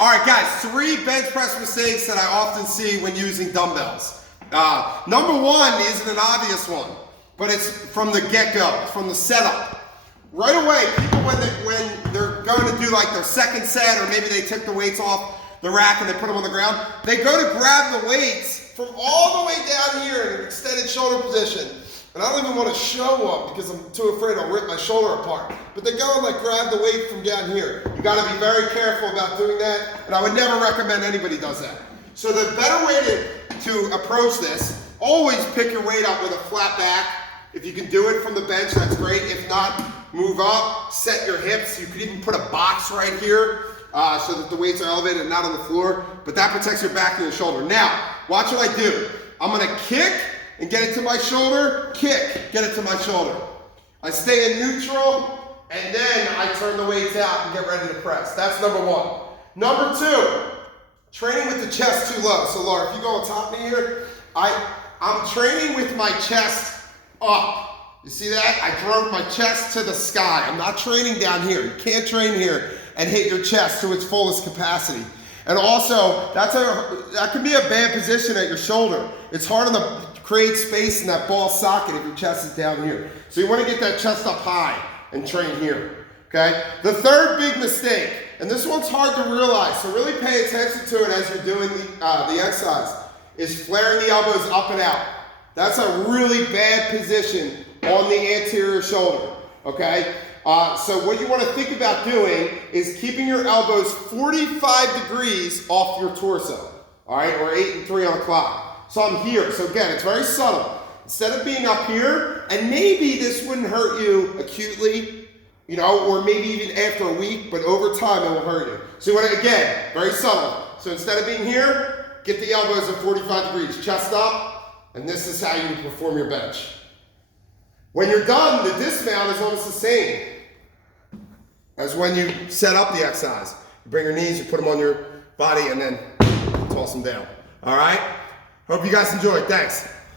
All right, guys, 3 bench press mistakes that I often see when using dumbbells. Number 1 isn't an obvious one, but it's from the get-go, it's from the setup. Right away, people when they're going to do like their second set, or maybe they took the weights off the rack and they put them on the ground, they go to grab the weights from all the way down here in an extended shoulder position. And I don't even want to show them because I'm too afraid I'll rip my shoulder apart. But they go and like grab the weight from down here. You got to be very careful about doing that, and I would never recommend anybody does that. So the better way to approach this, always pick your weight up with a flat back. If you can do it from the bench, that's great. If not, move up, set your hips. You could even put a box right here so that the weights are elevated and not on the floor, but that protects your back and your shoulder. Now, watch what I do. I'm gonna kick and get it to my shoulder, kick, get it to my shoulder. I stay in neutral, and then I turn the weights out and get ready to press. That's number 1. Number 2, training with the chest too low. So Laura, if you go on top of me here, I'm training with my chest up. You see that? I drove my chest to the sky. I'm not training down here. You can't train here and hit your chest to its fullest capacity. And also, that can be a bad position at your shoulder. It's hard to create space in that ball socket if your chest is down here. So you want to get that chest up high and train here, okay? The third big mistake, and this one's hard to realize, so really pay attention to it as you're doing the exercise, is flaring the elbows up and out. That's a really bad position on the anterior shoulder, okay? So what you want to think about doing is keeping your elbows 45 degrees off your torso, all right, or 8 and 3 on the clock. So I'm here. So again, it's very subtle. Instead of being up here, and maybe this wouldn't hurt you acutely, you know, or maybe even after a week, but over time it will hurt you. So you want to, again, very subtle. So instead of being here, get the elbows at 45 degrees, chest up, and this is how you perform your bench. When you're done, the dismount is almost the same as when you set up the exercise. You bring your knees, you put them on your body, and then toss them down. All right? Hope you guys enjoyed. Thanks.